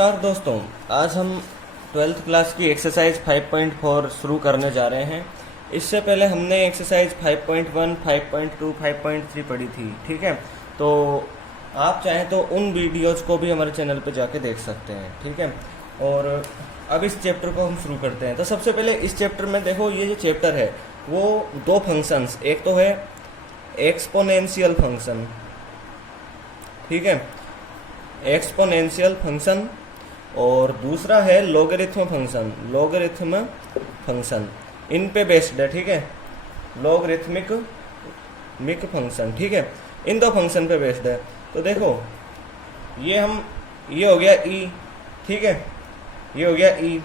नमस्कार दोस्तों, आज हम 12th क्लास की एक्सरसाइज 5.4 शुरू करने जा रहे हैं। इससे पहले हमने एक्सरसाइज 5.1, 5.2, 5.3 पढ़ी थी। ठीक है, तो आप चाहें तो उन वीडियोज़ को भी हमारे चैनल पे जाके देख सकते हैं। ठीक है, और अब इस चैप्टर को हम शुरू करते हैं। तो सबसे पहले इस चैप्टर में देखो, ये जो चैप्टर है वो दो फंक्शंस, एक तो है एक्सपोनेंशियल फंक्शन, ठीक है, एक्सपोनेंशियल फंक्शन, और दूसरा है लॉगरिथम फंक्शन, लॉगरिथम फंक्शन। इन पे बेस्ड है, ठीक है, लॉगरिथमिक फंक्शन। ठीक है, इन दो फंक्शन पे बेस्ड है। तो देखो ये हो गया e, ठीक है, ये हो गया e,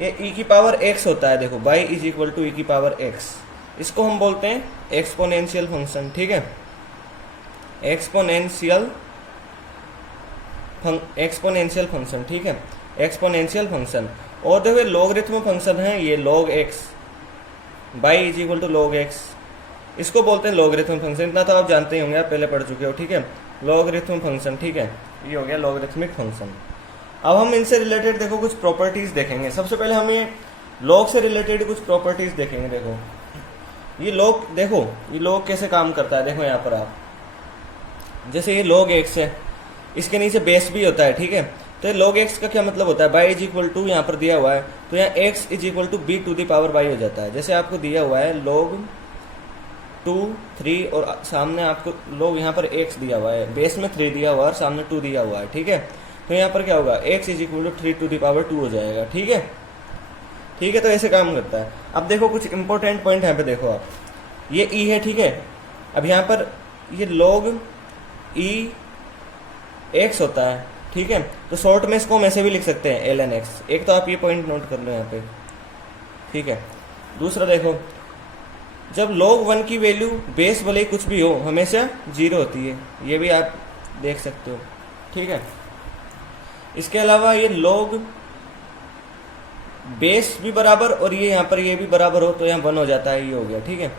ये e की पावर x होता है। देखो y is equal to e की पावर x, इसको हम बोलते हैं एक्सपोनेंशियल फंक्शन। ठीक है, एक्सपोनेंशियल फंक्शन, ठीक है, एक्सपोनेंशियल फंक्शन। और देखो लॉगरिथम फंक्शन है, ये log x, y is equal to log x, इसको बोलते हैं लॉगरिथम फंक्शन। इतना तो आप जानते ही होंगे, आप पहले पढ़ चुके हो। ठीक है, लॉगरिथम फंक्शन, ठीक है, ये हो गया लॉगरिथमिक फंक्शन। अब हम इनसे रिलेटेड देखो कुछ प्रॉपर्टीज देखेंगे। सबसे पहले हम ये log से रिलेटेड कुछ प्रॉपर्टीज देखेंगे। देखो ये log, देखो ये log कैसे काम करता है। देखो यहाँ पर आप, जैसे ये log x है, इसके नीचे बेस भी होता है। ठीक है, तो log x का क्या मतलब होता है, y इज इक्वल टू, यहाँ पर दिया हुआ है तो यहाँ x is equal to b to the power y हो जाता है। जैसे आपको दिया हुआ है log 2, 3 और सामने आपको log यहाँ पर x दिया हुआ है, बेस में 3 दिया हुआ है और सामने 2 दिया हुआ है। ठीक है, तो यहाँ पर क्या होगा, x is equal to 3 to the power 2 हो जाएगा। ठीक है, ठीक है, तो ऐसे काम करता है। अब देखो कुछ इंपॉर्टेंट पॉइंट यहाँ पे देखो आप, ये e है, ठीक है, अब यहाँ पर ये log e x होता है। ठीक है, तो शॉर्ट में इसको हम ऐसे भी लिख सकते हैं ln x। एक तो आप ये पॉइंट नोट कर लो यहाँ पे, ठीक है। दूसरा देखो, जब log 1 की वैल्यू बेस भले ही कुछ भी हो हमेशा 0 होती है, ये भी आप देख सकते हो। ठीक है, इसके अलावा ये log बेस भी बराबर और ये यहाँ पर ये भी बराबर हो तो यहाँ 1 हो जाता है, ये हो गया। ठीक है,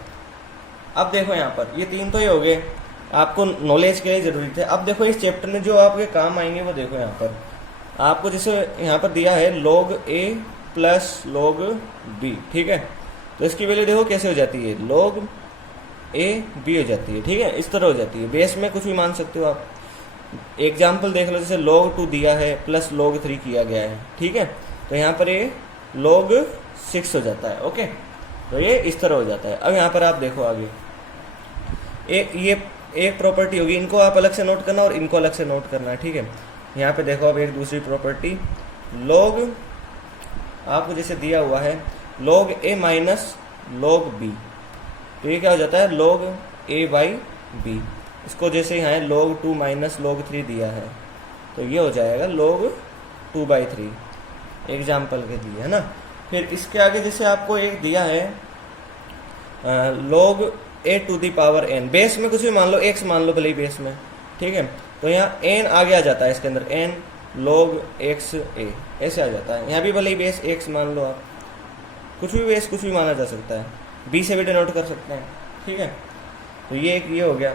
अब देखो यहाँ पर ये 3 तो ये हो गए, आपको नॉलेज के लिए जरूरी थे। अब देखो इस चैप्टर में जो आपके काम आएंगे वो देखो यहाँ पर आपको, जैसे यहाँ पर दिया है log a plus log b। ठीक है, तो इसकी वैल्यू देखो कैसे हो जाती है, log a b हो जाती है। ठीक है, इस तरह हो जाती है, बेस में कुछ भी मान सकते हो आप। एग्जाम्पल देख लो, जैसे log 2 दिया है प्लस log 3 किया गया है। ठीक है, तो यहाँ पर ये log 6 हो जाता है। ओके, तो ये इस तरह हो जाता है। अब यहाँ पर आप देखो आगे, ये एक प्रॉपर्टी होगी, इनको आप अलग से नोट करना और इनको अलग से नोट करना है। ठीक है, यहाँ पे देखो अब एक दूसरी प्रॉपर्टी, log आपको जैसे दिया हुआ है log a minus log b, तो ये क्या हो जाता है log a बाई b। इसको जैसे यहाँ है log 2 माइनस log 3 दिया है तो ये हो जाएगा log 2 बाई 3, एग्जाम्पल के लिए, है ना। फिर इसके आगे जैसे आपको एक दिया है log a to the power n, base में कुछ भी मान लो, x मान लो भले ही बेस में। ठीक है, तो यहाँ n आगे आ जाता है, इसके अंदर n log x a ऐसे आ जाता है। यहाँ भी भले ही बेस x मान लो आप, कुछ भी बेस कुछ भी माना जा सकता है, b से भी डिनोट कर सकते हैं। ठीक है, तो ये एक ये हो गया।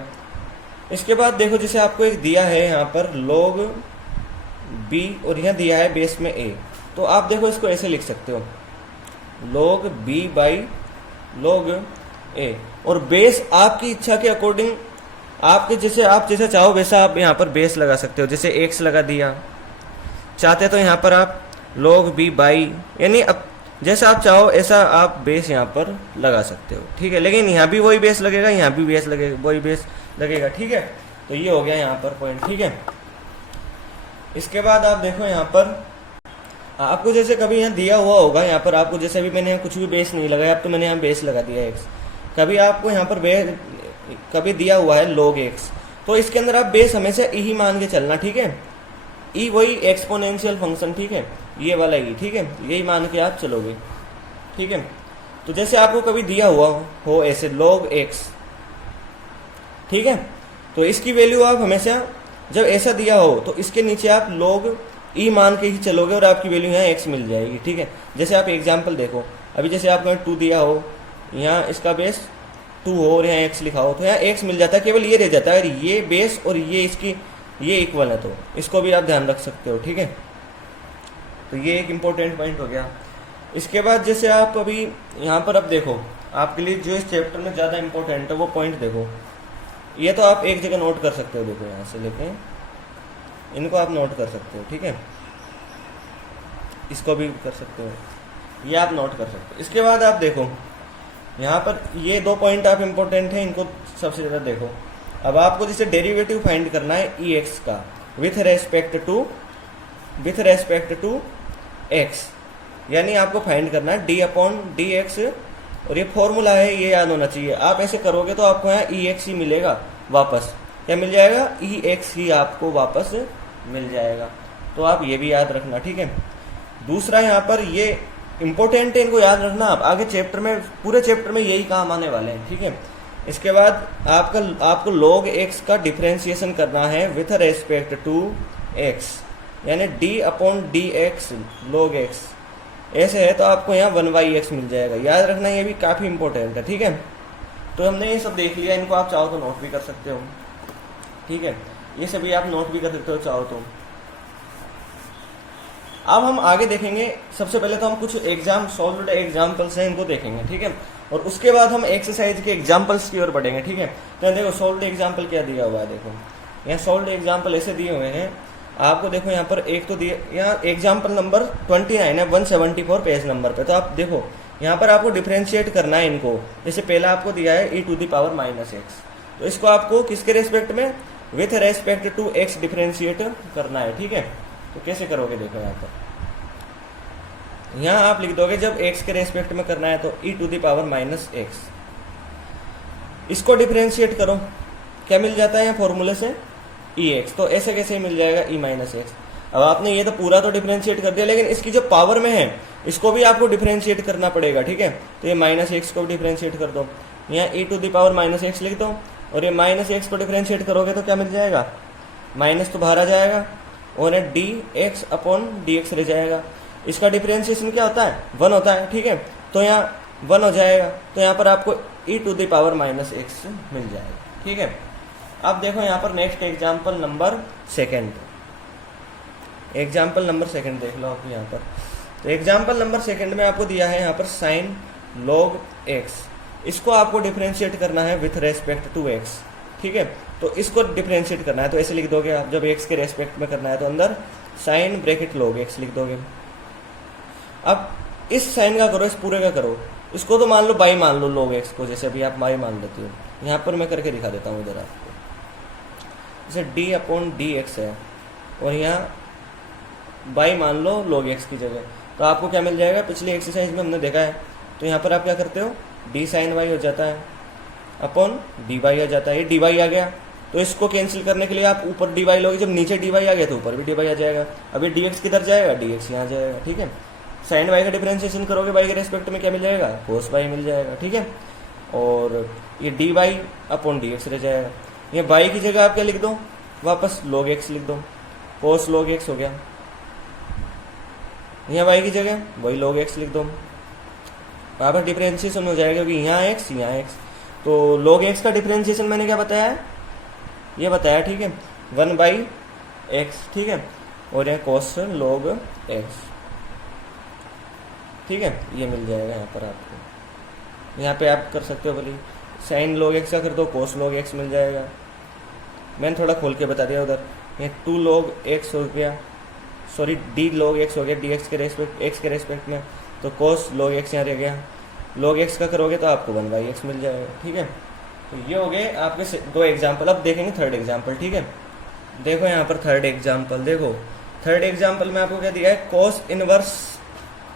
इसके बाद देखो जैसे आपको एक दिया है यहाँ पर log b और यहाँ दिया है बेस में a, तो आप देखो इसको ऐसे लिख सकते हो log b by log a, और बेस आपकी इच्छा के अकॉर्डिंग, आपके जैसे आप जैसा चाहो वैसा आप यहाँ पर बेस लगा सकते हो। जैसे x लगा दिया, चाहते तो यहाँ पर आप log b बाई, यानी अब जैसा आप चाहो ऐसा आप बेस यहाँ पर लगा सकते हो। ठीक है, लेकिन यहाँ भी वही बेस लगेगा, यहाँ भी बेस लगेगा, वही बेस लगेगा। ठीक है, तो ये हो गया यहाँ पर पॉइंट। ठीक है, इसके बाद आप देखो यहाँ पर आपको जैसे कभी यहाँ दिया हुआ होगा, यहाँ पर आपको जैसे अभी मैंने यहाँ कुछ भी बेस नहीं लगाया, अब तो मैंने यहाँ बेस लगा दिया x। कभी आपको यहाँ पर कभी दिया हुआ है log x, तो इसके अंदर आप बेस हमेशा e ही मान के चलना। ठीक है, e वही एक्सपोनेंशियल फंक्शन, ठीक है, ये वाला e, ठीक है, यही मान के आप चलोगे। ठीक है, तो जैसे आपको कभी दिया हुआ हो ऐसे log x, ठीक है, तो इसकी वैल्यू आप हमेशा जब ऐसा दिया हो तो इसके नीचे आप log e मान के ही चलोगे और आपकी वैल्यू यहाँ x मिल जाएगी। ठीक है, जैसे आप एग्जाम्पल देखो, अभी जैसे आपको 2 दिया हो, यहाँ इसका बेस 2 हो और यहाँ x लिखा हो, तो यहाँ x मिल जाता है, केवल ये रह जाता है, ये बेस और ये इसकी ये इक्वल है, तो इसको भी आप ध्यान रख सकते हो। ठीक है, तो ये एक इम्पोर्टेंट पॉइंट हो गया। इसके बाद जैसे आप अभी यहाँ पर अब देखो, आपके लिए जो इस चैप्टर में ज़्यादा इम्पोर्टेंट है वो पॉइंट देखो, ये तो आप एक जगह नोट कर सकते हो, देखो यहाँ से लेके इनको आप नोट कर सकते हो, ठीक है, इसको भी कर सकते हो, ये आप नोट कर सकते हो। इसके बाद आप देखो यहाँ पर ये 2 पॉइंट आप इम्पोर्टेंट है, इनको सबसे ज़्यादा देखो। अब आपको जैसे डेरिवेटिव फाइंड करना है ई एक्स का विथ रेस्पेक्ट टू एक्स, यानी आपको फाइंड करना है डी अपॉन डी एक्स, और ये फॉर्मूला है, ये याद होना चाहिए। आप ऐसे करोगे तो आपको यहाँ ई एक्स ही मिलेगा वापस, क्या मिल जाएगा, ई एक्स ही आपको वापस मिल जाएगा। तो आप ये भी याद रखना, ठीक है। दूसरा यहाँ पर ये इंपॉर्टेंट है, इनको याद रखना आप, आगे चैप्टर में, पूरे चैप्टर में यही काम आने वाले हैं, ठीक है। इसके बाद आपको log x का डिफरेंशिएशन करना है विथ रेस्पेक्ट टू x, यानी d upon D x log x, ऐसे है तो आपको यहाँ 1/x मिल जाएगा। याद रखना, ये भी काफ़ी इंपॉर्टेंट है, ठीक है। तो हमने ये सब देख लिया, इनको आप चाहो तो नोट भी कर सकते हो, ठीक है, ये सभी आप नोट भी कर सकते हो चाहो तो। अब हम आगे देखेंगे, सबसे पहले तो हम कुछ सॉल्व्ड एग्जाम्पल्स हैं, इनको देखेंगे, ठीक है, और उसके बाद हम एक्सरसाइज के एग्जाम्पल्स की ओर बढ़ेंगे, ठीक है। तो देखो सॉल्व्ड एग्जाम्पल क्या दिया हुआ है, देखो यहाँ सॉल्व्ड एग्जाम्पल ऐसे दिए हुए हैं आपको। देखो यहाँ पर एक तो दिया, यहाँ एग्जाम्पल नंबर 29 है 174 पेज नंबर पे। तो आप देखो यहाँ पर आपको डिफ्रेंशिएट करना है इनको। जैसे पहला आपको दिया है e⁻⁻x, तो इसको आपको किसके रेस्पेक्ट में, with respect to x differentiate करना है, ठीक है। तो कैसे करोगे, देखो यहाँ पर, यहाँ आप लिख दोगे जब x के रेस्पेक्ट में करना है तो e⁻⁻x, इसको डिफ्रेंशिएट करो, क्या मिल जाता है यहाँ फॉर्मूले से, ex, तो ऐसे कैसे मिल जाएगा e-x। अब आपने ये तो पूरा तो डिफ्रेंशिएट कर दिया, लेकिन इसकी जो पावर में है इसको भी आपको डिफ्रेंशिएट करना पड़ेगा, ठीक है। तो ये -x को डिफ्रेंशिएट कर दो, यहाँ e⁻⁻x लिख दो, और ये -x को डिफ्रेंशिएट करोगे तो क्या मिल जाएगा, माइनस तो बाहर आ जाएगा, और dx अपॉन dx रह जाएगा। इसका डिफ्रेंशिएशन क्या होता है, 1 होता है, ठीक है। तो यहाँ 1 हो जाएगा, तो यहाँ पर आपको e⁻⁻x मिल जाएगा, ठीक है। अब देखो यहाँ पर next example number 2, example number 2 देख लो आप यहाँ पर। तो एग्जाम्पल नंबर 2 में आपको दिया है यहाँ पर sin log x, इसको आपको डिफ्रेंशिएट करना है विथ रेस्पेक्ट टू x, ठीक है। तो इसको डिफ्रेंशिएट करना है तो ऐसे लिख दोगे आप, जब x के रेस्पेक्ट में करना है तो अंदर साइन ब्रैकेट log x लिख दोगे। अब इस साइन का करो, इस पूरे का करो, इसको तो मान लो बाई मान लो log x को, जैसे अभी आप बाई मान लेते हो। यहाँ पर मैं करके दिखा देता हूँ इधर आपको, जैसे d अपॉन डी एक्स है, और यहाँ बाई मान लो log x की जगह, तो आपको क्या मिल जाएगा, पिछली एक्सरसाइज में हमने देखा है। तो यहाँ पर आप क्या करते हो, d साइन y हो जाता है अपॉन dy आ जाता है, ये dy आ गया। तो इसको कैंसिल करने के लिए आप ऊपर dy लोगे, जब नीचे dy आ गया तो ऊपर भी dy आ जाएगा। अभी dx किधर जाएगा, dx यहाँ जाएगा, ठीक है। साइन y का डिफरेंशिएशन करोगे y के रेस्पेक्ट में, क्या मिल जाएगा, cos y मिल जाएगा, ठीक है। और ये dy अपॉन dx रह जाएगा। ये y की जगह आप क्या लिख दो, वापस log x लिख दो, cos log x हो गया। यहाँ y की जगह वही log x लिख दो, वहाँ पर डिफरेंशिएशन हो जाएगा, क्योंकि यहाँ x यहाँ x। तो log x का डिफरेंशिएशन मैंने क्या बताया है, ये बताया, ठीक है, 1/x, ठीक है, और यह cos log x, ठीक है, ये मिल जाएगा यहाँ पर आपको। यहाँ पे आप कर सकते हो भले साइन log x का कर दो, cos log x मिल जाएगा। मैंने थोड़ा खोल के बता दिया उधर, ये 2 log x हो गया, सॉरी d log x हो गया dx के रेस्पेक्ट, x के रेस्पेक्ट में, तो cos log x यहाँ रह गया। log x का करोगे तो आपको 1/x मिल जाएगा, ठीक है। तो ये हो गए आपके 2 एग्जाम्पल। अब देखेंगे थर्ड एग्जाम्पल, ठीक है। देखो यहाँ पर थर्ड एग्जाम्पल, देखो थर्ड एग्जाम्पल में आपको क्या दिया है, cos इनवर्स,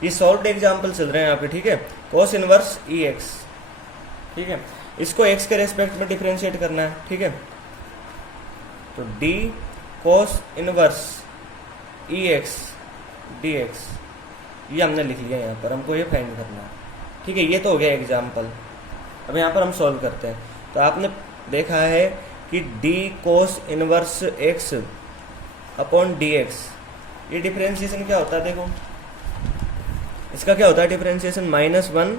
ये सॉल्व्ड एग्जाम्पल चल रहे हैं यहाँ पे, ठीक है, cos इनवर्स ex, ठीक है। इसको x के रेस्पेक्ट में डिफरेंशिएट करना है, ठीक है। तो d cos inverse ex dx, ये हमने लिख लिया यहाँ पर, हमको ये फाइंड करना है, ठीक है। ये तो हो गया एग्जाम्पल। अब यहाँ पर हम सॉल्व करते हैं। तो आपने देखा है कि d cos inverse x upon dx, ये डिफरेंशिएशन क्या होता है, देखो इसका क्या होता है डिफरेंशिएशन, -1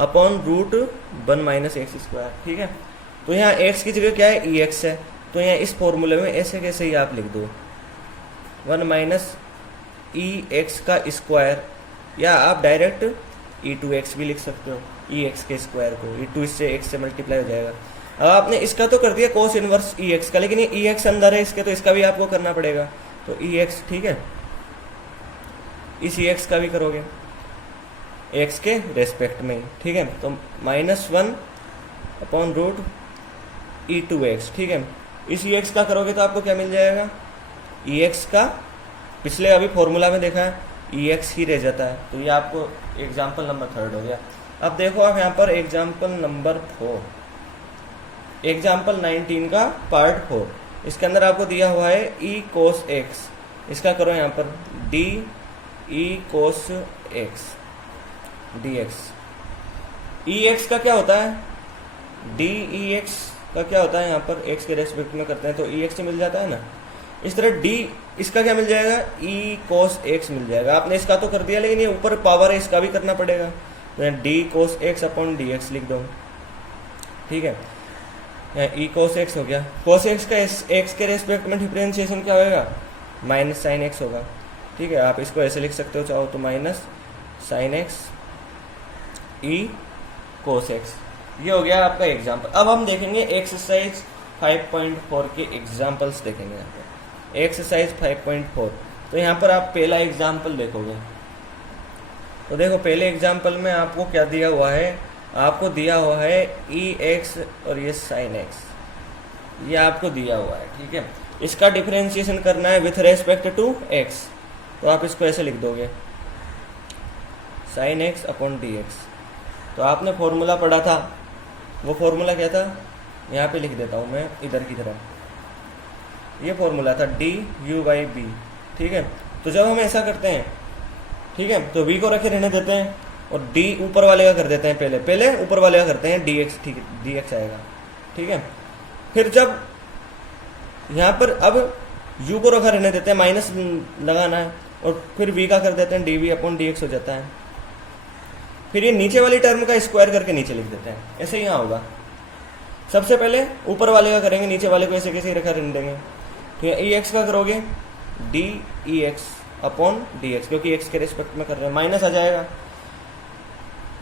अपॉन √1 - x², ठीक है। तो यहाँ x की जगह क्या है, ex है, तो यहाँ इस फॉर्मूले में ऐसे कैसे ही आप लिख दो 1 - ई एक्स का स्क्वायर, या आप डायरेक्ट ई टू एक्स भी लिख सकते हो, ई एक्स के स्क्वायर को, ई टू इससे एक्स से मल्टीप्लाई हो जाएगा। अब आपने इसका तो कर दिया कोस इनवर्स ई एक्स का, लेकिन ये ई एक्स अंदर है इसके, तो इसका भी आपको करना पड़ेगा, तो ई एक्स, ठीक है, इस ई एक्स का भी करोगे एक्स के रेस्पेक्ट में, ठीक है, तो -1 upon root E to X, ठीक है। इस ई एक्स का करोगे तो आपको क्या मिल जाएगा, ई एक्स का पिछले अभी फॉर्मूला में देखा है ई एक्स ही रह जाता है, तो ये आपको एग्जाम्पल नंबर 3 हो गया। अब देखो आप यहाँ पर एग्जाम्पल नंबर 4, एग्जाम्पल 19 का पार्ट 4, इसके अंदर आपको दिया हुआ है ई कोस एक्स, इसका करो यहाँ पर d e cos x d x. E x का क्या होता है, डी ई एक्स का क्या होता है, यहाँ पर एक्स के रेस्पेक्ट में करते हैं तो ई एक्स मिल जाता है ना। इस तरह डी इसका क्या मिल जाएगा, ई कोस एक्स मिल जाएगा। आपने इसका तो कर दिया, लेकिन ये ऊपर पावर है इसका भी करना पड़ेगा, तो d cos x upon D x लिख दो, ठीक है। ई कोस एक्स हो गया, कोस एक्स का एक्स के रेस्पेक्ट में डिफरेंशिएशन क्या होगा, माइनस साइन एक्स होगा, ठीक है। आप इसको ऐसे लिख सकते हो चाहो तो, माइनस साइन एक्स ई कोस एक्स। ये हो गया आपका एग्जाम्पल। अब हम देखेंगे एक्सरसाइज 5.4 के एग्जाम्पल्स देखेंगे यहाँ पर, एक्सरसाइज 5.4। तो यहाँ पर आप पहला एग्जाम्पल देखोगे, तो देखो पहले एग्जाम्पल में आपको क्या दिया हुआ है, आपको दिया हुआ है ई एक्स और ये साइन एक्स, ये आपको दिया हुआ है, ठीक है। इसका डिफरेंशिएशन करना है विथ रेस्पेक्ट टू एक्स, तो आप इसको ऐसे लिख दोगे sine x upon D x. तो आपने फॉर्मूला पढ़ा था, वो फॉर्मूला क्या था, यहाँ पे लिख देता हूँ मैं इधर की तरफ, ये फॉर्मूला था डी यू बाई बी, ठीक है। तो जब हम ऐसा करते हैं, ठीक है, तो v को रखे रहने देते हैं और d ऊपर वाले का कर देते हैं, पहले ऊपर वाले का करते हैं dx, ठीक है, dx आएगा, ठीक है। फिर जब यहाँ पर अब u को रखा रहने देते हैं, माइनस लगाना है, और फिर v का कर देते हैं dv अपॉन dx हो जाता है। फिर ये नीचे वाली टर्म का स्क्वायर करके नीचे लिख देते हैं, ऐसे यहाँ होगा। सबसे पहले ऊपर वाले का करेंगे, नीचे वाले को ऐसे कैसे रखा रहने देंगे, ठीक है। ई एक्स का करोगे D E x upon D x, क्योंकि एक्स के रिस्पेक्ट में कर रहे हैं, माइनस आ जाएगा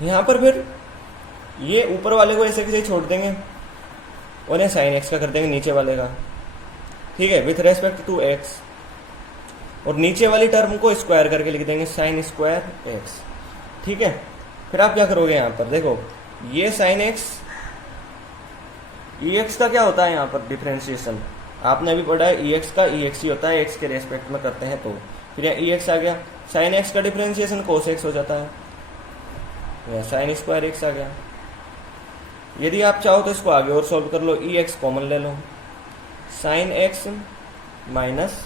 यहाँ पर। फिर ये ऊपर वाले को ऐसे कैसे छोड़ देंगे और ये साइन एक्स का कर देंगे नीचे वाले का, ठीक है, विथ रेस्पेक्ट टू एक्स, और नीचे वाली टर्म को स्क्वायर करके लिख देंगे साइन स्क्वायर एक्स, ठीक है। फिर आप क्या करोगे यहाँ पर देखो, ये साइन एक्स, ई एक्स का क्या होता है यहाँ पर डिफरेंशिएशन, आपने अभी पढ़ा है ई एक्स का ई एक्स ही होता है, एक्स के रेस्पेक्ट में करते हैं तो। फिर यहाँ ई एक्स आ गया, साइन एक्स का डिफरेंशिएशन कोस एक्स हो जाता है, यहाँ साइन स्क्वायर एक्स आ गया। यदि आप चाहो तो इसको आगे और सॉल्व कर लो, ई एक्स कॉमन ले लो, sine x minus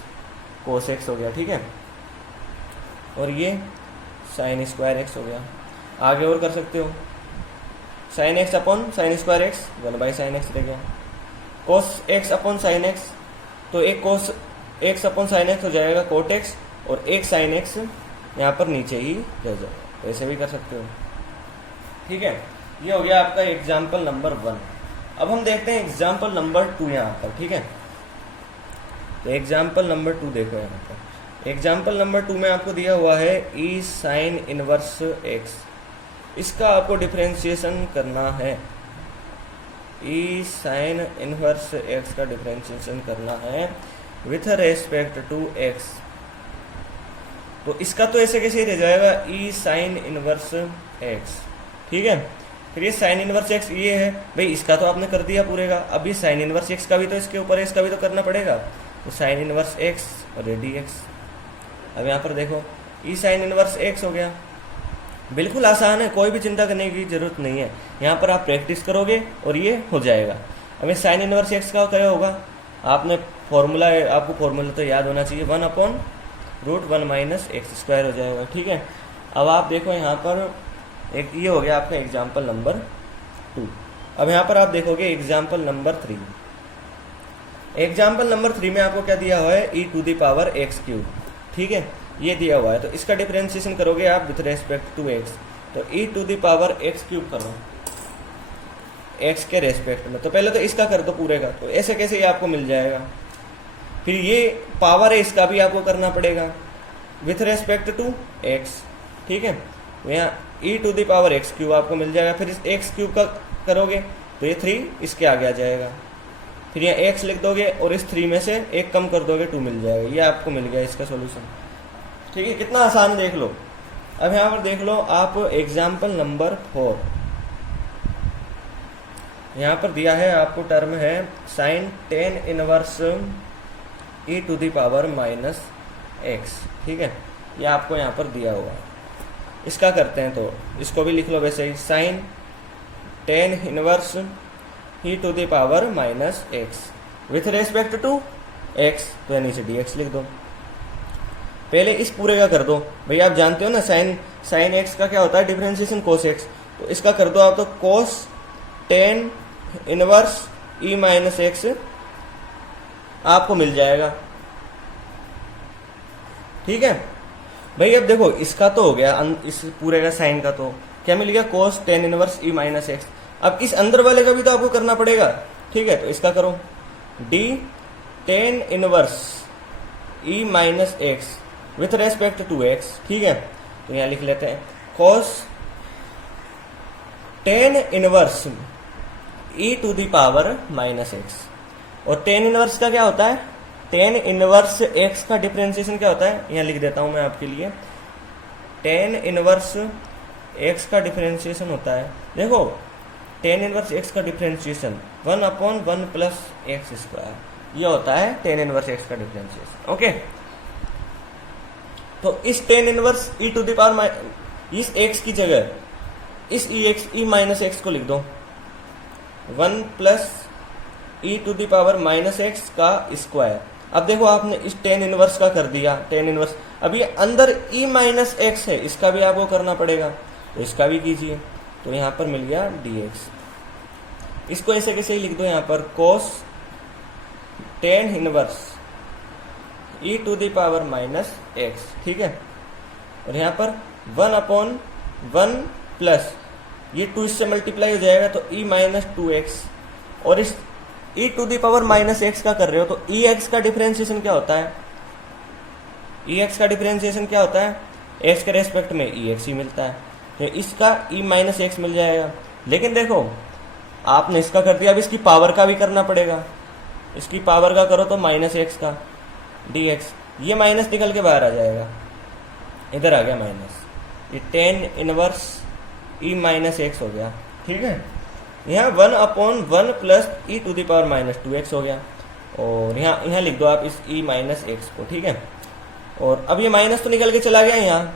cos x हो गया, ठीक है, और ये साइन स्क्वायर एक्स हो गया। आगे और कर सकते हो, sine x upon sine square x 1/sin x रह गया, cos x upon sine x, तो एक cos x upon sine x हो जाएगा कोट एक्स, और एक साइन एक्स यहाँ पर नीचे ही रह जाएगा, ऐसे भी कर सकते हो, ठीक है। ये हो गया आपका एग्जाम्पल नंबर 1। अब हम देखते हैं एग्जाम्पल नंबर 2 यहाँ पर, ठीक है। तो एग्जाम्पल नंबर 2 देखो यहाँ पर, एग्जाम्पल नंबर 2 में आपको दिया हुआ है ई साइन इनवर्स एक्स, इसका आपको डिफरेंशिएशन करना है, ई साइन इनवर्स एक्स का डिफरेंशिएशन करना है विथ रेस्पेक्ट टू एक्स। तो इसका तो ऐसे कैसे रह जाएगा, ई साइन इनवर्स एक्स, ठीक है। फिर ये साइन इनवर्स एक्स ये है भाई, इसका तो आपने कर दिया पूरे का, अब ये साइन इनवर्स एक्स का भी तो इसके ऊपर है, इसका भी तो करना पड़ेगा, तो साइन इनवर्स एक्स और डी एक्स। अब यहाँ पर देखो ई साइन इनवर्स एक्स हो गया, बिल्कुल आसान है, कोई भी चिंता करने की जरूरत नहीं है। यहाँ पर आप प्रैक्टिस करोगे और ये हो जाएगा। अब ये साइन इनवर्स एक्स का क्या होगा, आपने फॉर्मूला, आपको फॉर्मूला तो याद होना चाहिए, 1/√1 माइनस एक्स स्क्वायर हो जाएगा, ठीक है। अब आप देखो यहाँ पर एक ये हो गया आपका एग्जाम्पल नंबर 2। अब यहाँ पर आप देखोगे एग्जाम्पल नंबर 3। एग्जाम्पल नंबर 3 में आपको क्या दिया हुआ है, e⁻x³, ठीक है, ये दिया हुआ है। तो इसका डिफरेंशिएशन करोगे आप विथ रेस्पेक्ट टू एक्स, तो e⁻x³ करो एक्स के रेस्पेक्ट में, तो पहले तो इसका कर दो पूरे का, तो ऐसे कैसे ये आपको मिल जाएगा। फिर ये पावर है इसका भी आपको करना पड़ेगा, विथ रेस्पेक्ट टू एक्स, ठीक है। तो यहाँ e to the power x cube आपको मिल जाएगा। फिर इस एक्स क्यूब का करोगे तो ये 3 इसके आगे आ जाएगा। फिर यहाँ एक्स लिख दोगे और इस 3 में से एक कम कर दोगे, 2 मिल जाएगा। ये आपको मिल गया इसका सॉल्यूशन, ठीक है। कितना आसान देख लो। अब यहाँ पर देख लो आप एग्जाम्पल नंबर 4। यहाँ पर दिया है आपको टर्म है sine tan inverse E to the power minus X, ठीक है। ये आपको यहाँ पर दिया हुआ है। इसका करते हैं तो इसको भी लिख लो वैसे ही, sine tan inverse E to the power minus x with respect to x, तो यानी से डी एक्स लिख दो। पहले इस पूरे का कर दो भाई, आप जानते हो ना साइन एक्स का क्या होता है, डिफरेंशिएशन कोस एक्स। तो इसका कर दो आप तो कोस tan inverse E minus x आपको मिल जाएगा, ठीक है भाई। अब देखो इसका तो हो गया, इस पूरे का साइन का तो क्या मिल गया, कोस tan inverse E minus x. अब इस अंदर वाले का भी तो आपको करना पड़ेगा, ठीक है। तो इसका करो D tan inverse E minus x with respect to X, ठीक है। तो यहां लिख लेते हैं cos tan inverse E to the power minus X. और टेन इनवर्स का क्या होता है, टेन इनवर्स एक्स का डिफरेंशिएशन क्या होता है, यहां लिख देता हूं मैं आपके लिए। टेन इनवर्स एक्स का डिफरेंशिएशन होता है, देखो टेन इनवर्स एक्स का डिफरेंशिएशन 1/1 प्लस एक्स स्क्वायर, ये होता है टेन इनवर्स एक्स का डिफरेंशिएशन, ओके। तो इस tan inverse E to the power इस एक्स की जगह इस ई माइनस एक्स को लिख दो, 1 plus E to the power minus x का स्क्वायर। अब देखो आपने इस टेन इनवर्स का कर दिया, टेन इनवर्स। अब ये अंदर ई माइनस एक्स है, इसका भी आपको करना पड़ेगा, तो इसका भी कीजिए। तो यहां पर मिल गया डी एक्स। इसको ऐसे कैसे ही लिख दो यहाँ पर, cos tan inverse E to the power minus X, ठीक है। और यहाँ पर 1/1 प्लस ये 2 इससे मल्टीप्लाई हो जाएगा तो ई माइनस 2x। और इस e to the power minus x का कर रहे हो तो ई एक्स का डिफरेंशिएशन क्या होता है, ई एक्स का डिफरेंशिएशन क्या होता है, एक्स के रेस्पेक्ट में ई एक्स ही मिलता है, तो इसका ई माइनस एक्स मिल जाएगा। लेकिन देखो आपने इसका कर दिया, अब इसकी पावर का भी करना पड़ेगा। इसकी पावर का करो तो माइनस एक्स का डी एक्स, ये माइनस निकल के बाहर आ जाएगा, इधर आ गया माइनस, ये tan inverse E minus X हो गया, ठीक है। यहाँ 1/1 plus E to the power minus 2x हो गया। और यहाँ लिख दो आप इस ई माइनस एक्स को, ठीक है। और अब ये माइनस तो निकल के चला गया, यहाँ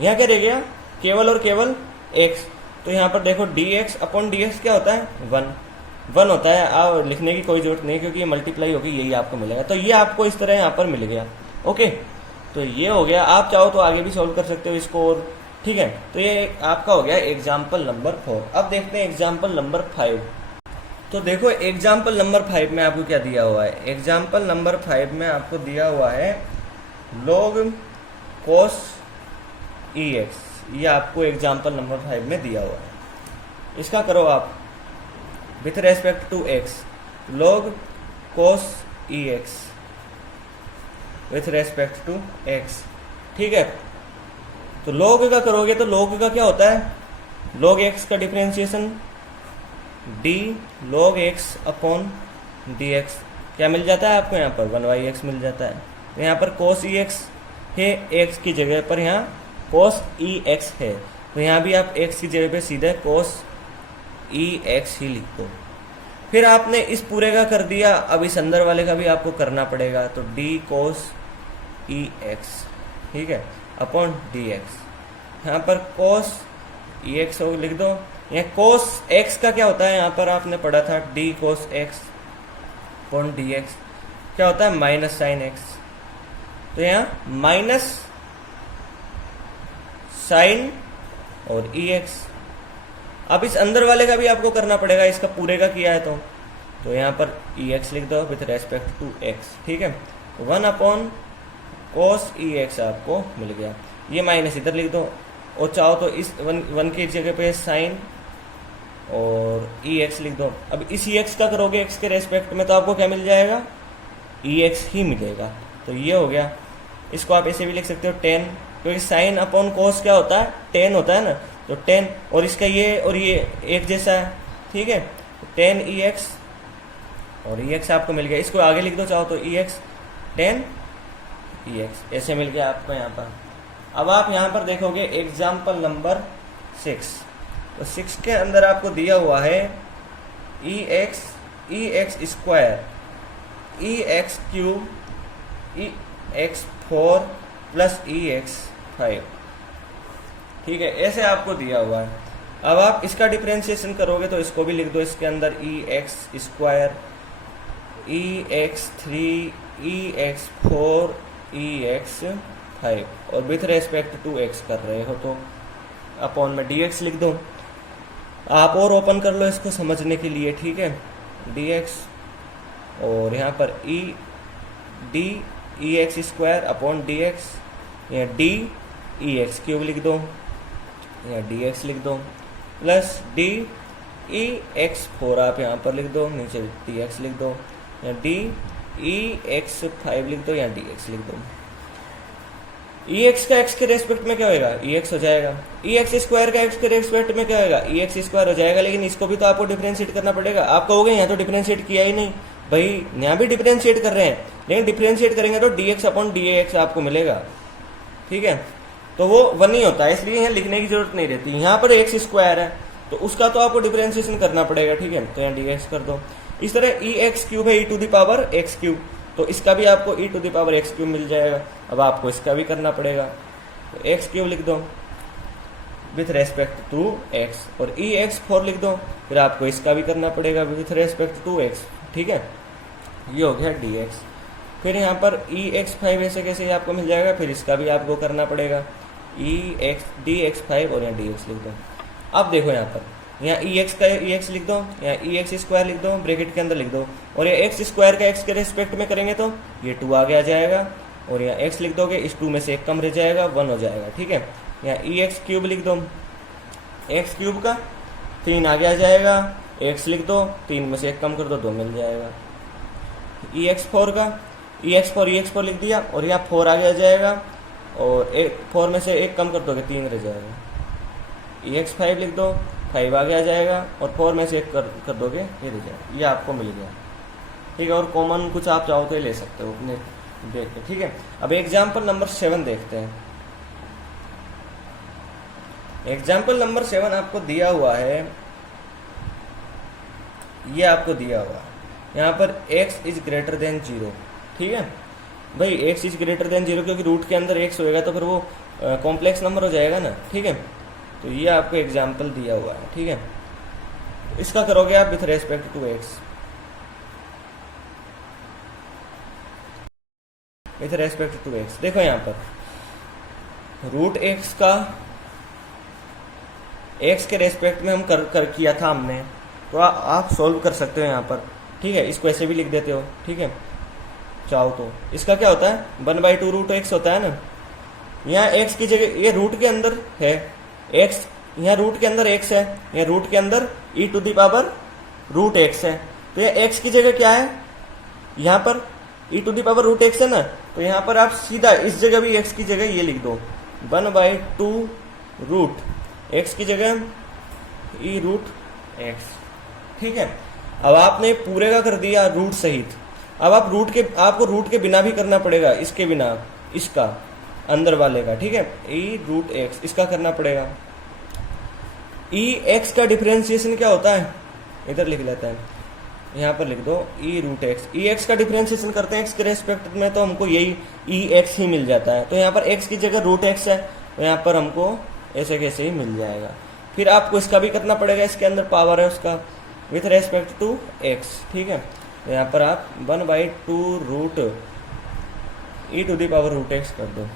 क्या रह गया, केवल और केवल x। तो यहाँ पर देखो dx अपॉन dx क्या होता है, 1 होता है। आप लिखने की कोई जरूरत नहीं क्योंकि ये मल्टीप्लाई होगी, यही आपको मिलेगा। तो ये आपको इस तरह यहाँ पर मिल गया, ओके। तो ये हो गया, आप चाहो तो आगे भी सॉल्व कर सकते हो इसको, और ठीक है। तो ये आपका हो गया एग्जाम्पल नंबर 4। अब देखते हैं एग्जाम्पल नंबर 5। तो देखो एग्जाम्पल नंबर 5 में आपको क्या दिया हुआ है, एग्जाम्पल नंबर 5 में आपको दिया हुआ है log cos ex, ये आपको एग्जाम्पल नंबर 5 में दिया हुआ है। इसका करो आप with respect to x, log cos ex with respect to x, ठीक है। तो log का करोगे तो log का क्या होता है, log x का differentiation d log x upon dx, क्या मिल जाता है आपको यहाँ पर 1/x मिल जाता है। तो यहाँ पर cos ex है, x की जगह पर यहाँ cos ex है, तो यहाँ भी आप x की जगह पे सीधे cos ex ही लिख दो। फिर आपने इस पूरे का कर दिया, अब इस अंदर वाले का भी आपको करना पड़ेगा, तो d cos ex, ठीक है, अपॉन dx। यहाँ पर cos ex हो लिख दो। यहाँ cos x का क्या होता है, यहाँ पर आपने पढ़ा था d cos x upon dx क्या होता है, माइनस साइन x। तो यहाँ माइनस साइन और ex। अब इस अंदर वाले का भी आपको करना पड़ेगा, इसका पूरे का किया है तो यहाँ पर ex लिख दो विथ रेस्पेक्ट टू x, ठीक है। 1/cos ex आपको मिल गया, ये माइनस इधर लिख दो, और चाहो तो इस 1 की जगह पे साइन और ex लिख दो। अब इस ex का करोगे x के रेस्पेक्ट में तो आपको क्या मिल जाएगा, ex ही मिलेगा। तो ये हो गया इसको आप ऐसे भी लिख सकते हो 10, क्योंकि साइन अपॉन कोस क्या होता है, 10 होता है ना, तो 10, और इसका ये और ये एक जैसा है, ठीक है, 10 EX, और EX आपको मिल गया, इसको आगे लिख दो चाहो तो EX 10 EX ऐसे मिल गया आपको यहाँ पर। अब आप यहाँ पर देखोगे एग्जाम्पल नंबर 6, तो 6 के अंदर आपको दिया हुआ है EX square EX cube EX 4 plus EX 5, ठीक है, ऐसे आपको दिया हुआ है। अब आप इसका डिफरेंशिएशन करोगे तो इसको भी लिख दो इसके अंदर EX square EX 3 EX 4 EX 5, और विथ रेस्पेक्ट टू x कर रहे हो तो अपॉन में dx लिख दो। आप और ओपन कर लो इसको समझने के लिए, ठीक है, dx, और यहाँ पर d EX square upon dx, या d EX क्यूब लिख दो, या dx लिख दो, प्लस d EX 4 आप यहाँ पर लिख दो, नीचे dx लिख दो, या d EX 5 लिख दो, या dx लिख दो। EX का x के रेस्पेक्ट में क्या होगा, EX हो जाएगा, EX स्क्वायर का x के रेस्पेक्ट में क्या होगा, EX स्क्वायर हो जाएगा, लेकिन इसको भी तो आपको डिफरेंशिएट करना पड़ेगा। आप कहोगे यहाँ तो डिफरेंशिएट किया ही नहीं, भाई यहाँ भी डिफरेंशिएट कर रहे हैं, लेकिन डिफरेंशिएट करेंगे तो dx अपॉन dx आपको मिलेगा, ठीक है, तो वो 1 ही होता है, इसलिए यहाँ लिखने की जरूरत नहीं रहती। यहाँ पर x स्क्वायर है तो उसका तो आपको डिफरेंशिएशन करना पड़ेगा, ठीक है, तो यहाँ dx कर दो। इस तरह EX क्यूब है e to the power x cube, तो इसका भी आपको e to the power x cube मिल जाएगा। अब आपको इसका भी करना पड़ेगा, तो x क्यूब लिख दो विथ रेस्पेक्ट टू x, और EX 4 लिख दो, फिर आपको इसका भी करना पड़ेगा विथ रेस्पेक्ट टू x, ठीक है, ये हो गया dx। फिर यहाँ पर EX 5 ऐसे कैसे आपको मिल जाएगा, फिर इसका भी आपको करना पड़ेगा dx 5, और यहाँ dx लिख दो। अब देखो यहाँ पर, यहाँ EX का EX लिख दो, यहाँ EX स्क्वायर लिख दो, ब्रैकेट के अंदर लिख दो, और ये x स्क्वायर का x के रेस्पेक्ट में करेंगे तो ये 2 आगे आ जाएगा, और यहाँ x लिख दोगे, इस 2 में से 1 कम रह जाएगा, 1 हो जाएगा, ठीक है। यहाँ EX क्यूब लिख दो, x क्यूब का 3 आगे आ जाएगा, x लिख दो, 3 में से 1 कम कर दो, 2 मिल जाएगा। EX 4 का EX 4 लिख दिया, और यहाँ 4 आगे आ जाएगा, और 4 में से 1 कम कर दोगे, 3 रह जाएगा। EX 5 लिख दो, 5 आगे आ जाएगा, और 4 में से 1 कर दोगे, ये रह जाएगा, ये आपको मिल गया, ठीक है। और कॉमन कुछ आप चाहो तो ले सकते हो अपने देख के, ठीक है। अब एग्जाम्पल नंबर 7 देखते हैं। एग्जाम्पल नंबर 7 आपको दिया हुआ है, ये आपको दिया हुआ है यहाँ पर x इज ग्रेटर देन 0, ठीक है भाई, x इज ग्रेटर देन 0, क्योंकि रूट के अंदर x होएगा तो फिर वो कॉम्प्लेक्स नंबर हो जाएगा ना, ठीक है। तो ये आपको एग्जाम्पल दिया हुआ है, ठीक है। इसका करोगे आप with respect to x, with respect to x। देखो यहाँ पर रूट x का x के रेस्पेक्ट में हम कर किया था हमने, तो आप सोल्व कर सकते हो यहाँ पर, ठीक है। इसको ऐसे भी लिख देते हो, ठीक है, चाहो तो। इसका क्या होता है, 1/2 रूट x होता है ना, यहाँ x की जगह, ये रूट के अंदर है x, यहाँ रूट के अंदर x है, यहाँ रूट के अंदर e to the power root x है, तो ये x की जगह क्या है, यहाँ पर e to the power root x है ना, तो यहाँ पर आप सीधा इस जगह भी x की जगह ये लिख दो, 1/2 रूट x की जगह e रूट x, ठीक है। अब आपने पूरे का कर दिया रूट सहित, अब आपको रूट के बिना भी करना पड़ेगा, इसके बिना, इसका अंदर वाले का, ठीक है, e रूट x इसका करना पड़ेगा। e x का डिफरेंशिएशन क्या होता है, इधर लिख लेते हैं, यहाँ पर लिख दो e root x। e x का डिफरेंशिएशन करते हैं x के रेस्पेक्ट में, तो हमको यही e x ही मिल जाता है, तो यहाँ पर x की जगह रूट x है, तो यहाँ पर हमको ऐसे कैसे ही मिल जाएगा। फिर आपको इसका भी करना पड़ेगा, इसके अंदर पावर है उसका विथ रेस्पेक्ट टू x, ठीक है। तो यहाँ पर आप 1/2 root e to the power root x कर दो,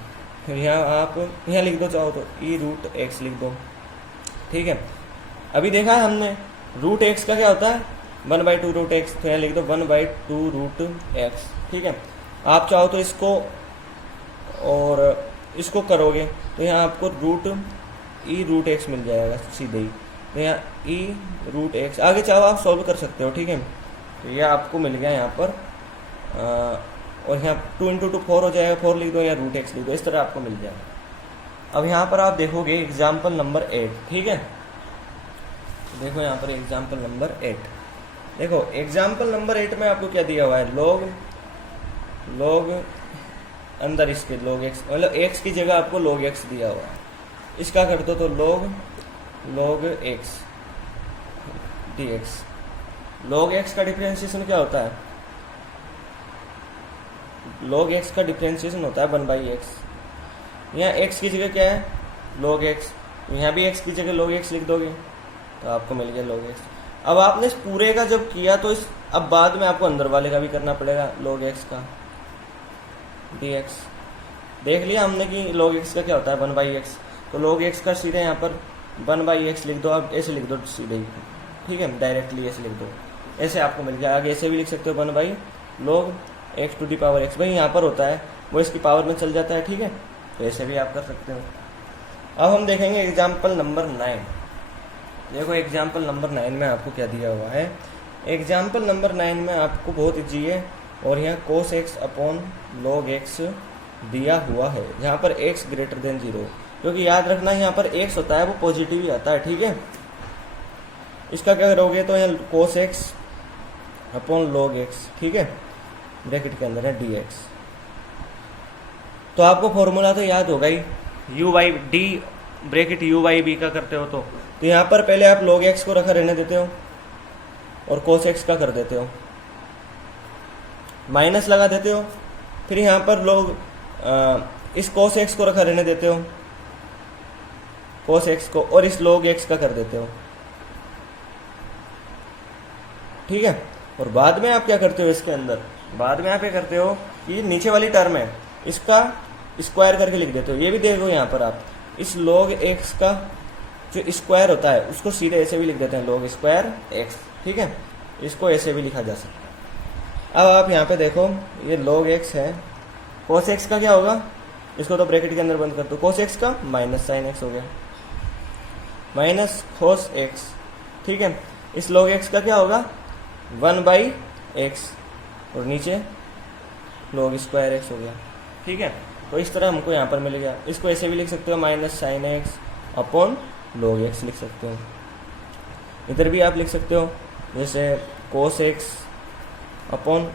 फिर यहाँ आप यहाँ लिख दो चाहो तो e रूट x लिख दो, ठीक है। अभी देखा है हमने रूट x का क्या होता है, 1/2 रूट x, तो यहाँ लिख दो 1/2 रूट x, ठीक है। आप चाहो तो इसको और इसको करोगे तो यहाँ आपको रूट e रूट x मिल जाएगा सीधे ही, तो यहाँ e रूट x, आगे चाहो आप सॉल्व कर सकते हो, ठीक है। तो ये आपको मिल गया यहाँ पर और यहाँ 2 × 2 4 हो जाएगा, 4 लिख दो या √x लिख दो, इस तरह आपको मिल जाएगा। अब यहाँ पर आप देखोगे एग्जाम्पल नंबर 8, ठीक है। देखो यहाँ पर एग्जाम्पल नंबर 8, देखो एग्जाम्पल नंबर 8 में आपको क्या दिया हुआ है, log अंदर इसके log x, मतलब x की जगह आपको log x दिया हुआ है। इसका कर दो तो log x dx। log x का डिफरेंशिएशन क्या होता है, log x का डिफरेंशिएशन होता है 1/x। यहाँ x की जगह क्या है log x, यहाँ भी x की जगह log x लिख दोगे तो आपको मिल गया log x। अब आपने इस पूरे का जब किया तो इस अब बाद में आपको अंदर वाले का भी करना पड़ेगा log x का dx। देख लिया हमने कि log x का क्या होता है 1/x, तो log x का सीधे यहाँ पर 1/x लिख दो, आप ऐसे लिख दो सीधे ही, ठीक है, डायरेक्टली ऐसे लिख दो, ऐसे आपको मिल गया। आगे ऐसे भी लिख सकते हो 1/log x⁴ भाई यहाँ पर होता है वो इसकी पावर में चल जाता है, ठीक है, तो ऐसे भी आप कर सकते हो। अब हम देखेंगे एग्जाम्पल नंबर 9। देखो एग्जाम्पल नंबर 9 में आपको क्या दिया हुआ है, एग्जाम्पल नंबर 9 में आपको बहुत ईजी है, और यहाँ cos x/log x दिया हुआ है, यहाँ पर x > 0, क्योंकि याद रखना यहाँ पर x होता है वो पॉजिटिव ही आता है, ठीक है। इसका क्या करोगे तो यहाँ cos x/log x, ठीक है, ब्रैकेट के अंदर है dx। तो आपको फॉर्मूला तो याद होगा ही, u/d ब्रैकेट u/b का करते हो तो यहाँ पर पहले आप log x को रखा रहने देते हो और cos x का कर देते हो, माइनस लगा देते हो, फिर यहाँ पर इस cos x को रखा रहने देते हो, cos x को, और इस log x का कर देते हो, ठीक है। और बाद में आप क्या करते हो, इसके अंदर बाद में आप क्या करते हो कि नीचे वाली टर्म है इसका स्क्वायर करके लिख देते हो। ये भी देखो यहाँ पर आप इस log x का जो स्क्वायर होता है उसको सीधे ऐसे भी लिख देते हैं log स्क्वायर x, ठीक है, इसको ऐसे भी लिखा जा सकता है। अब आप यहाँ पे देखो ये log x है, cos x का क्या होगा, इसको तो ब्रैकेट के अंदर बंद कर दो, cos x का माइनस sin x हो गया, माइनस cos x, ठीक है। इस log x का क्या होगा 1/x और नीचे log स्क्वायर x हो गया, ठीक है। तो इस तरह हमको यहाँ पर मिल गया। इसको ऐसे भी लिख सकते हो माइनस sin x/log x लिख सकते हो। इधर भी आप लिख सकते हो जैसे cos x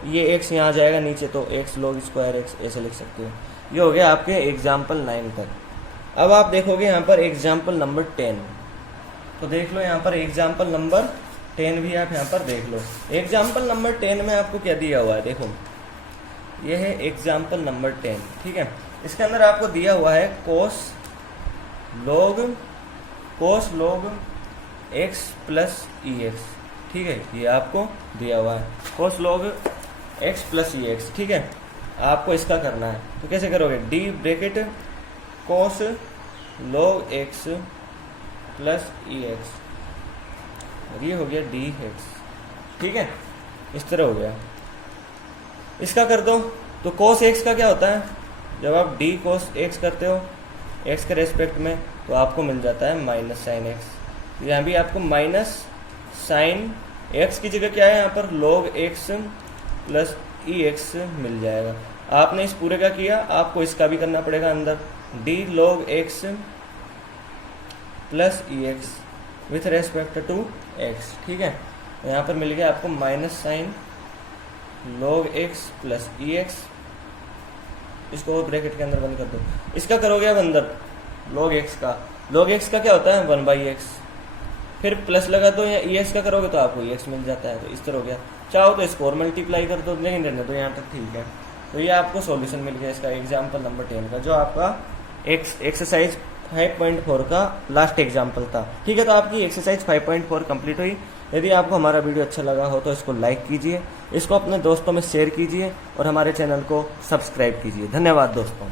ये x यहाँ आ जाएगा नीचे तो x log स्क्वायर x ऐसे लिख सकते हो। ये हो गया आपके एग्जाम्पल 9 तक। अब आप देखोगे यहाँ पर एग्जाम्पल नंबर 10, तो देख लो यहाँ पर एग्जाम्पल नंबर 10 भी आप यहाँ पर देख लो। एग्जाम्पल नंबर 10 में आपको क्या दिया हुआ है, देखो ये है एग्जाम्पल नंबर 10, ठीक है। इसके अंदर आपको दिया हुआ है cos log x plus ex, ठीक है, ये आपको दिया हुआ है cos log x plus ex, ठीक है। आपको इसका करना है तो कैसे करोगे, d bracket cos log x plus ex, ये हो गया dx, ठीक है, इस तरह हो गया। इसका कर दो तो cos x का क्या होता है, जब आप d cos x करते हो x के रेस्पेक्ट में तो आपको मिल जाता है माइनस sin x। यहाँ भी आपको माइनस sin x की जगह क्या है, यहाँ पर log x प्लस ex मिल जाएगा। आपने इस पूरे का किया, आपको इसका भी करना पड़ेगा अंदर, d log x plus ex with respect to x, ठीक है। यहाँ पर मिल गया आपको minus sign log x plus ex, इसको ब्रैकेट के अंदर बंद कर दो। इसका करोगे अब अंदर log x का क्या होता है 1/x, फिर प्लस लगा दो या ex का करोगे तो आपको ex मिल जाता है। तो इस तरह हो गया। चाहो तो इसको और मल्टीप्लाई कर दो, लेकिन रहने दो यहाँ तक, ठीक है। तो ये आपको सॉल्यूशन मिल गया इसका एग्जाम्पल नंबर 10 का, जो आपका एक्सरसाइज 5.4 का लास्ट एग्जाम्पल था, ठीक है। तो आपकी एक्सरसाइज 5.4 कंप्लीट हुई। यदि आपको हमारा वीडियो अच्छा लगा हो तो इसको लाइक कीजिए, इसको अपने दोस्तों में शेयर कीजिए और हमारे चैनल को सब्सक्राइब कीजिए। धन्यवाद दोस्तों।